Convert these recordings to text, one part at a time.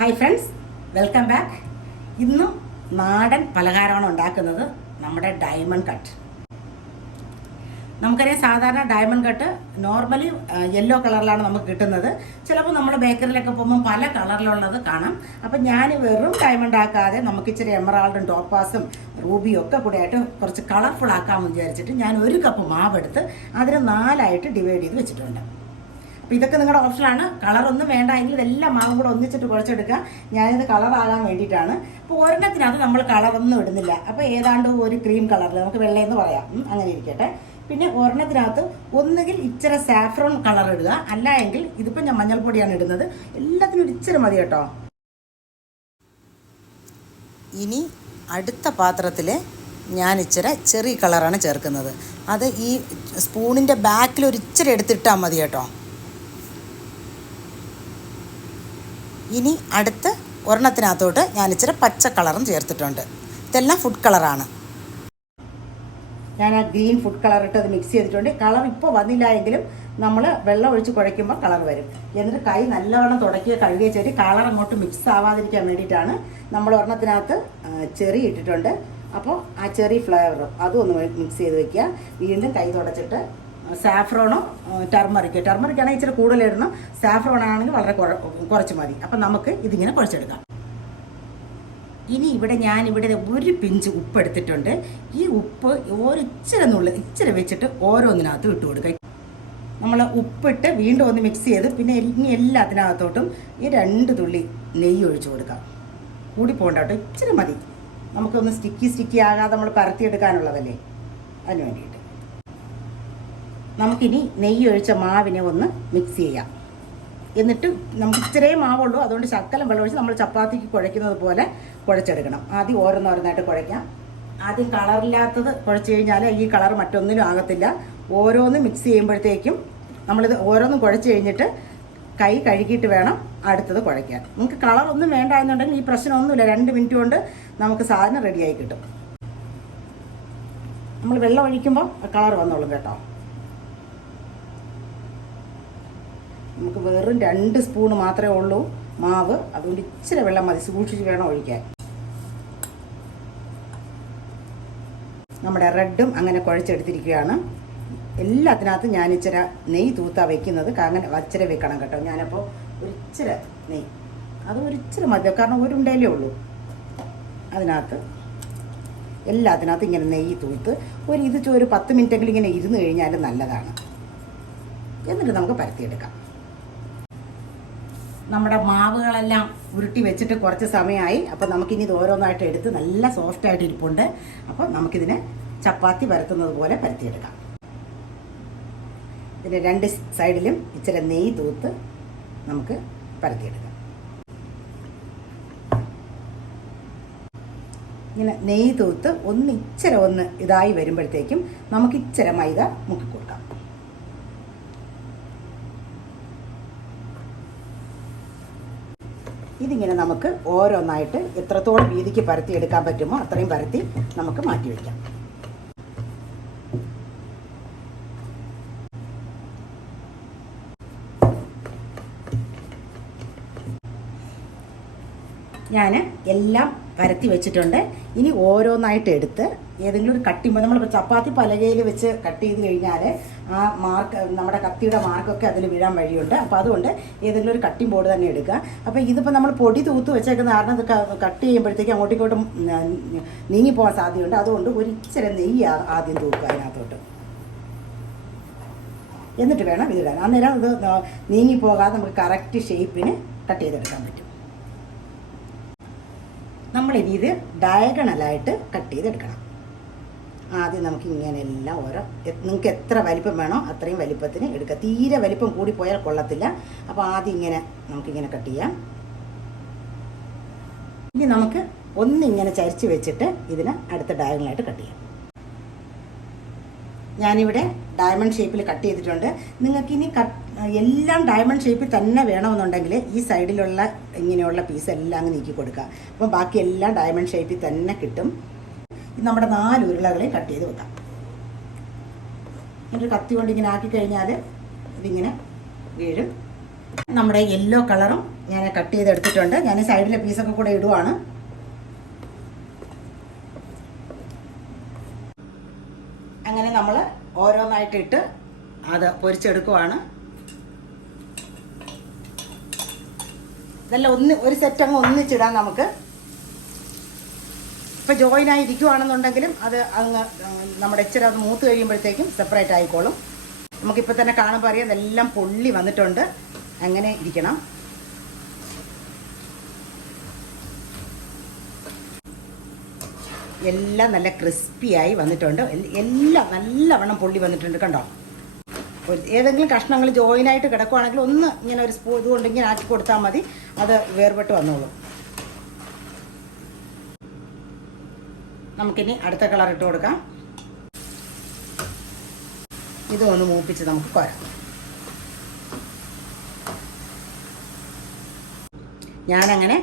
Hi friends welcome back ഇന്നും നാടൻ പലഹാരമാണ് ഉണ്ടാക്കുന്നത് നമ്മുടെ ഡയമണ്ട് കട്ട് നമുക്കറിയാം സാധാരണ ഡയമണ്ട് കട്ട് നോർമലി യെല്ലോ കളറിലാണ് നമുക്ക് കിട്ടുന്നത്. ചിലപ്പോൾ നമ്മൾ ബേക്കറിയിലൊക്കെ പോകുമ്പോൾ പല കളറിലുള്ളത് കാണാം. അപ്പം ഞാൻ വെറും ഡയമണ്ട് ആക്കാതെ നമുക്ക് ഇച്ചിരി എമറാൾഡും ടോപ്പാസും റൂബിയും ഒക്കെ കൂടെ ആയിട്ട് കുറച്ച് കളർഫുൾ ആക്കാമെന്ന് വിചാരിച്ചിട്ട് ഞാൻ ഒരു കപ്പ് മാവെടുത്ത് അതിന് നാലായിട്ട് ഡിവൈഡ് ചെയ്ത് വെച്ചിട്ടുണ്ട്. അപ്പോൾ ഇതൊക്കെ നിങ്ങളുടെ ഓപ്ഷനാണ് കളറൊന്നും വേണ്ട. എങ്കിൽ ഇതെല്ലാം മാവും കൂടെ ഒന്നിച്ചിട്ട് കുഴച്ചെടുക്കുക. ഞാനിത് കളറാകാൻ വേണ്ടിയിട്ടാണ്. അപ്പോൾ ഒരെണ്ണത്തിനകത്ത് നമ്മൾ കളറൊന്നും ഇടുന്നില്ല. അപ്പോൾ ഏതാണ്ട് ഒരു ക്രീം കളറിൽ നമുക്ക് വെള്ളയെന്ന് പറയാം. അങ്ങനെ ഇരിക്കട്ടെ. പിന്നെ ഒരെണ്ണത്തിനകത്ത് ഒന്നുകിൽ ഇച്ചിരി സാഫ്രോൺ കളർ ഇടുക. അല്ല എങ്കിൽ ഇതിപ്പോൾ ഞാൻ മഞ്ഞൾപ്പൊടിയാണ് ഇടുന്നത്. എല്ലാത്തിനും ഒരു ഇച്ചിരി മതി കേട്ടോ. ഇനി അടുത്ത പാത്രത്തിൽ ഞാൻ ഇച്ചിരി ചെറിയ കളറാണ് ചേർക്കുന്നത്. അത് ഈ സ്പൂണിന്റെ ബാക്കിൽ ഒരു ഇച്ചിരി എടുത്തിട്ടാൽ മതി കേട്ടോ. ഇനി അടുത്ത് ഒരെണ്ണത്തിനകത്തോട്ട് ഞാൻ ഇച്ചിരി പച്ച കളറും ചേർത്തിട്ടുണ്ട്. ഇതെല്ലാം ഫുഡ് കളറാണ് ഞാൻ ആ ഗ്രീൻ ഫുഡ് കളർ ഇട്ട് അത് മിക്സ് ചെയ്തിട്ടുണ്ട്. കളർ ഇപ്പോൾ വന്നില്ല എങ്കിലും നമ്മൾ വെള്ളം ഒഴിച്ച് കുഴയ്ക്കുമ്പോൾ കളർ വരും. എന്നിട്ട് കൈ നല്ലവണ്ണം തുടക്കിയ കഴുകിയ ചെറി കളർ അങ്ങോട്ട് മിക്സ് ആവാതിരിക്കാൻ വേണ്ടിയിട്ടാണ് നമ്മൾ ഒരെണ്ണത്തിനകത്ത് ചെറി ഇട്ടിട്ടുണ്ട്. അപ്പോൾ ആ ചെറി ഫ്ലേവറും അതും ഒന്ന് മിക്സ് ചെയ്ത് വെക്കുക. വീണ്ടും കൈ തുടച്ചിട്ട് സാഫ്രോണോ ടർമറിക്ക് ടർമറിക്ക്. ആണെങ്കിൽ ഇച്ചിരി കൂടുതലിടണം സാഫ്രോൺ ആണെങ്കിൽ വളരെ കുറച്ച് മതി. അപ്പം നമുക്ക് ഇതിങ്ങനെ കുഴച്ചെടുക്കാം ഇനി ഇവിടെ ഞാൻ ഇവിടെ ഒരു പിഞ്ച് ഉപ്പ് എടുത്തിട്ടുണ്ട് ഈ ഉപ്പ് ഒരു ഇച്ചിരി നുള്ളി ഇച്ചിരി വെച്ചിട്ട് ഓരോന്നിനകത്തും ഇട്ട് കൊടുക്കുക നമ്മൾ ഉപ്പിട്ട് വീണ്ടും ഒന്ന് മിക്സ് ചെയ്ത് പിന്നെ ഇനി എല്ലാത്തിനകത്തോട്ടും ഈ രണ്ട് തുള്ളി നെയ്യ് ഒഴിച്ചു കൊടുക്കാം. കൂടി പോകണ്ട കേട്ടോ. ഇച്ചിരി മതി. നമുക്കൊന്ന് സ്റ്റിക്കി സ്റ്റിക്കി ആകാതെ നമ്മൾ പരത്തിയെടുക്കാനുള്ളതല്ലേ? അതിന് വേണ്ടിയിട്ട്. നമുക്കിനി നെയ്യ് ഒഴിച്ച മാവിനെ ഒന്ന് മിക്സ് ചെയ്യാം. എന്നിട്ട് നമുക്ക് ഇത്രയും മാവുള്ളൂ. അതുകൊണ്ട് ശക്കലം വെള്ളം ഒഴിച്ച് നമ്മൾ ചപ്പാത്തിക്ക് കുഴയ്ക്കുന്നത് പോലെ കുഴച്ചെടുക്കണം. ആദ്യം ഓരോന്നോരോന്നായിട്ട് കുഴയ്ക്കാം. ആദ്യം കളറില്ലാത്തത് കുഴച്ച് കഴിഞ്ഞാൽ ഈ കളർ മറ്റൊന്നിനും ആകത്തില്ല. ഓരോന്നും മിക്സ് ചെയ്യുമ്പോഴത്തേക്കും നമ്മളിത് ഓരോന്നും കുഴച്ച് കഴിഞ്ഞിട്ട് കൈ കഴുകിയിട്ട് വേണം അടുത്തത് കുഴയ്ക്കാൻ. നമുക്ക് കളറൊന്നും വേണ്ട എന്നുണ്ടെങ്കിൽ ഈ പ്രശ്നമൊന്നുമില്ല രണ്ട് മിനിറ്റ് കൊണ്ട് നമുക്ക് സാധനം റെഡിയായി കിട്ടും. നമ്മൾ വെള്ളം ഒഴിക്കുമ്പോൾ കളർ വന്നോളും കേട്ടോ. നമുക്ക് വെറും രണ്ട് സ്പൂൺ മാത്രമേ ഉള്ളൂ മാവ്. അതുകൊണ്ട് ഇച്ചിരി വെള്ളം മതി. സൂക്ഷിച്ച് വേണം ഒഴിക്കാൻ. നമ്മുടെ റെഡും അങ്ങനെ കുഴച്ചെടുത്തിരിക്കുകയാണ്. എല്ലാത്തിനകത്തും ഞാൻ ഇച്ചിരി നെയ്യ് തൂത്താ വെക്കുന്നത്. അങ്ങനെ ഇച്ചിരി വെക്കണം കേട്ടോ. ഞാനപ്പോൾ ഒരിച്ചിരി നെയ്യ്. അത് ഒരിച്ചിരി മതി. കാരണം ഒരു ഉണ്ടേലേ ഉള്ളൂ. അതിനകത്ത് എല്ലാത്തിനകത്തും ഇങ്ങനെ നെയ്യ് തൂത്ത് ഒരു ഇത് ഒരു പത്ത് മിനിറ്റെങ്കിലും ഇങ്ങനെ ഇരുന്ന് കഴിഞ്ഞാൽ നല്ലതാണ്. എന്നിട്ട് നമുക്ക് പരത്തിയെടുക്കാം. നമ്മുടെ മാവുകളെല്ലാം ഉരുട്ടി വെച്ചിട്ട് കുറച്ച് സമയമായി. അപ്പോൾ നമുക്കിനി ഇത് ഓരോന്നായിട്ട് എടുത്ത് നല്ല സോഫ്റ്റായിട്ട് ഇരിപ്പുണ്ട്. അപ്പോൾ നമുക്കിതിനെ ചപ്പാത്തി പരത്തുന്നത് പോലെ പരത്തിയെടുക്കാം. ഇതിന്റെ രണ്ട് സൈഡിലും ഇച്ചിരി നെയ്യ് തൂത്ത് നമുക്ക് പരത്തിയെടുക്കാം. ഇങ്ങനെ നെയ്യ് തൂത്ത് ഒന്ന് ഇച്ചിരി ഒന്ന് ഇതായി വരുമ്പോഴത്തേക്കും നമുക്ക് ഇച്ചിരി മൈദ മുക്കി കൊടുക്കാം ഇതിങ്ങനെ നമുക്ക് ഓരോന്നായിട്ട് എത്രത്തോളം വീതിക്ക് പരത്തി എടുക്കാൻ പറ്റുമോ അത്രയും പരത്തി നമുക്ക് മാറ്റി വയ്ക്കാം. ഞാൻ എല്ലാം പരത്തി വെച്ചിട്ടുണ്ട്. ഇനി ഓരോന്നായിട്ട് എടുത്ത് ഏതെങ്കിലും ഒരു കട്ടിമ്പോൾ നമ്മൾ ചപ്പാത്തി പലകയിൽ വെച്ച് കട്ട് ചെയ്ത് കഴിഞ്ഞാൽ ആ മാർക്ക് നമ്മുടെ കത്തിയുടെ മാർക്കൊക്കെ അതിൽ വീഴാൻ വഴിയുണ്ട്. അപ്പോൾ അതുകൊണ്ട് ഏതെങ്കിലും ഒരു കട്ടിംഗ് ബോർഡ് തന്നെ എടുക്കുക. അപ്പോൾ ഇതിപ്പോൾ നമ്മൾ പൊടി തൂത്ത് വെച്ചേക്കുന്ന കാരണം ഇത് കട്ട് ചെയ്യുമ്പോഴത്തേക്ക് അങ്ങോട്ടും ഇങ്ങോട്ടും നീങ്ങിപ്പോകാൻ സാധ്യതയുണ്ട്. അതുകൊണ്ട് ഒരു ഇച്ചിരി നെയ്യ് ആദ്യം തൂക്കുക അതിനകത്തോട്ട്. എന്നിട്ട് വേണം ഇതിടാൻ അന്നേരം ഇത് നീങ്ങിപ്പോകാതെ നമുക്ക് കറക്റ്റ് ഷേപ്പിന് കട്ട് ചെയ്തെടുക്കാൻ പറ്റും. നമ്മളിനി ഇത് ഡയഗണലായിട്ട് കട്ട് ചെയ്തെടുക്കണം. ആദ്യം നമുക്ക് ഇങ്ങനെ എല്ലാം ഓരോ നിങ്ങൾക്ക് എത്ര വലിപ്പം വേണോ അത്രയും വലിപ്പത്തിന് എടുക്കുക തീരെ വലിപ്പം കൂടി പോയാൽ കൊള്ളത്തില്ല. അപ്പോൾ ആദ്യം ഇങ്ങനെ നമുക്കിങ്ങനെ കട്ട് ചെയ്യാം. ഇനി നമുക്ക് ഒന്നിങ്ങനെ ചരിച്ച് വെച്ചിട്ട് ഇതിന് അടുത്ത ഡയഗണലായിട്ട് കട്ട് ചെയ്യാം. ഞാനിവിടെ ഡയമണ്ട് ഷേപ്പിൽ കട്ട് ചെയ്തിട്ടുണ്ട്. നിങ്ങൾക്ക് ഇനി കട്ട് എല്ലാം ഡയമണ്ട് ഷേപ്പിൽ തന്നെ വേണമെന്നുണ്ടെങ്കിൽ ഈ സൈഡിലുള്ള ഇങ്ങനെയുള്ള പീസ് എല്ലാം അങ്ങ് നീക്കി കൊടുക്കുക അപ്പം ബാക്കി എല്ലാം ഡയമണ്ട് ഷേപ്പിൽ തന്നെ കിട്ടും. നമ്മുടെ നാല് ഉരുളകളെ കട്ട് ചെയ്ത് വെക്കാം. എന്നിട്ട് കത്തി കൊണ്ട് ഇങ്ങനെ ആക്കി കഴിഞ്ഞാൽ ഇതിങ്ങനെ വീഴും. നമ്മുടെ യെല്ലോ കളറും ഞാൻ കട്ട് ചെയ്തെടുത്തിട്ടുണ്ട്. ഞാൻ സൈഡിലെ പീസൊക്കെ കൂടെ ഇടുവാണ്. അങ്ങനെ നമ്മൾ ഓരോന്നായിട്ട് ഇട്ട് അത് പൊരിച്ചെടുക്കുവാണ്. ഇതെല്ലാം ഒന്ന് ഒരു സെറ്റ് അങ്ങ് ഒന്നിച്ചിടാം നമുക്ക് ഇപ്പം ജോയിൻ ആയി ഇരിക്കുവാണെന്നുണ്ടെങ്കിലും അത് അങ്ങ് നമ്മുടെ ഇച്ചിരി അത് മൂത്ത് കഴിയുമ്പോഴത്തേക്കും സെപ്പറേറ്റ് ആയിക്കോളും. നമുക്കിപ്പോൾ തന്നെ കാണുമ്പോൾ അറിയാം ഇതെല്ലാം പൊള്ളി വന്നിട്ടുണ്ട്. അങ്ങനെ ഇരിക്കണം. എല്ലാം നല്ല ക്രിസ്പിയായി വന്നിട്ടുണ്ട്. എല്ലാം നല്ലവണ്ണം പൊള്ളി വന്നിട്ടുണ്ട് കണ്ടോ? ഏതെങ്കിലും കഷ്ണങ്ങൾ ജോയിനായിട്ട് കിടക്കുവാണെങ്കിൽ ഒന്ന് ഇങ്ങനെ ഒരു സ്പൂ ഇതുകൊണ്ട് ഇങ്ങനെ ആക്കി കൊടുത്താൽ മതി. അത് വേർപെട്ട് വന്നോളും. നമുക്കിനി അടുത്ത കളർ ഇട്ട് കൊടുക്കാം. ഇത് ഒന്ന് മൂപ്പിച്ച് നമുക്ക് കൊരാം. ഞാനങ്ങനെ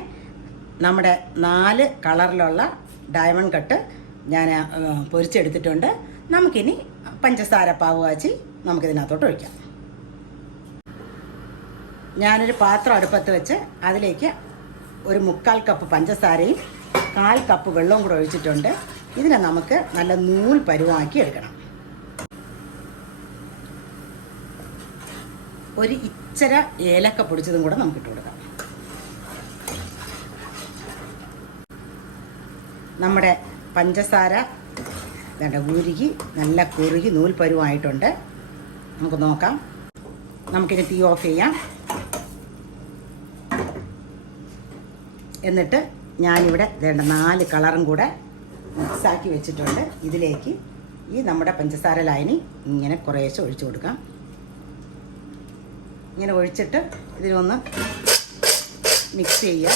നമ്മുടെ നാല് കളറിലുള്ള ഡയമണ്ട് കട്ട് ഞാൻ പൊരിച്ചെടുത്തിട്ടുണ്ട്. നമുക്കിനി പഞ്ചസാര പാവ് കാച്ചി നമുക്കിതിനകത്തോട്ട് ഒഴിക്കാം. ഞാനൊരു പാത്രം അടുപ്പത്ത് വെച്ച് അതിലേക്ക് ഒരു മുക്കാൽ കപ്പ് പഞ്ചസാരയും കാൽ കപ്പ് വെള്ളവും കൂടെ ഒഴിച്ചിട്ടുണ്ട്. ഇതിനെ നമുക്ക് നല്ല നൂൽ പരുവാക്കി എടുക്കണം. ഒരു ഇച്ചര ഏലക്ക പൊടിച്ചതും കൂടെ നമുക്ക് ഇട്ട് കൊടുക്കാം. നമ്മുടെ പഞ്ചസാര വേണ്ട ഉരുകി നല്ല കുറുകി നൂൽ പരുവായിട്ടുണ്ട്. നമുക്ക് നോക്കാം. നമുക്കിനി തീ ഓഫ് ചെയ്യാം. എന്നിട്ട് ഞാനിവിടെ വേണ്ട നാല് കളറും കൂടെ മിക്സാക്കി വെച്ചിട്ടുണ്ട്. ഇതിലേക്ക് ഈ നമ്മുടെ പഞ്ചസാര ലൈനി ഇങ്ങനെ കുറേശ്ശെ ഒഴിച്ചു കൊടുക്കാം. ഇങ്ങനെ ഒഴിച്ചിട്ട് ഇതിനൊന്ന് മിക്സ് ചെയ്യുക.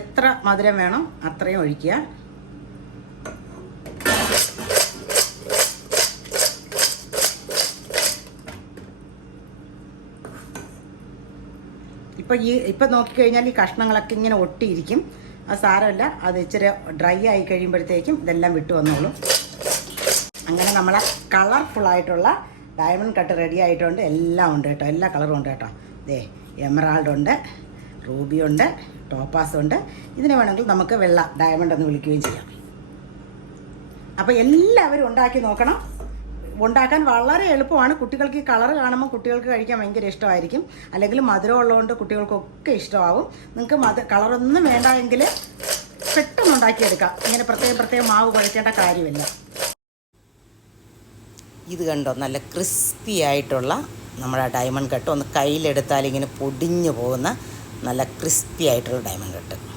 എത്ര മധുരം വേണം അത്രയും ഒഴിക്കുക. ഇപ്പം ഈ ഇപ്പം നോക്കിക്കഴിഞ്ഞാൽ ഈ കഷ്ണങ്ങളൊക്കെ ഇങ്ങനെ ഒട്ടിയിരിക്കും. അത് സാരമില്ല. അത് ഇച്ചിരി ഡ്രൈ ആയി കഴിയുമ്പോഴത്തേക്കും ഇതെല്ലാം വിട്ടു വന്നോളും. അങ്ങനെ നമ്മളെ കളർഫുള്ളായിട്ടുള്ള ഡയമണ്ട് കട്ട് റെഡി ആയിട്ടുണ്ട്. എല്ലാം ഉണ്ട് കേട്ടോ. എല്ലാ കളറും ഉണ്ട് കേട്ടോ. ദേ എമറാൾഡ് ഉണ്ട് റൂബി ഉണ്ട് ടോപ്പാസ് ഉണ്ട്. ഇതിനെ വേണമെങ്കിൽ നമുക്ക് വെള്ള ഡയമണ്ട് എന്ന് വിളിക്കുകയും ചെയ്യാം. അപ്പോൾ എല്ലാവരും ഉണ്ടാക്കി നോക്കണം. ഉണ്ടാക്കാൻ വളരെ എളുപ്പമാണ്. കുട്ടികൾക്ക് ഈ കളർ കാണുമ്പോൾ കുട്ടികൾക്ക് കഴിക്കാൻ ഭയങ്കര ഇഷ്ടമായിരിക്കും. അല്ലെങ്കിൽ മധുരം ഉള്ളതുകൊണ്ട് കുട്ടികൾക്കൊക്കെ ഇഷ്ടമാവും. നിങ്ങൾക്ക് മധു കളറൊന്നും വേണ്ട എങ്കിൽ പെട്ടെന്ന് ഉണ്ടാക്കിയെടുക്കാം. ഇങ്ങനെ പ്രത്യേകം പ്രത്യേകം മാവ് കുഴക്കേണ്ട കാര്യമില്ല. ഇത് കണ്ടോ? നല്ല ക്രിസ്പി ആയിട്ടുള്ള നമ്മുടെ ഡയമണ്ട് കട്ട്. ഒന്ന് കയ്യിലെടുത്താൽ ഇങ്ങനെ പൊടിഞ്ഞു പോകുന്ന നല്ല ക്രിസ്പി ആയിട്ടുള്ള ഡയമണ്ട് കട്ട്.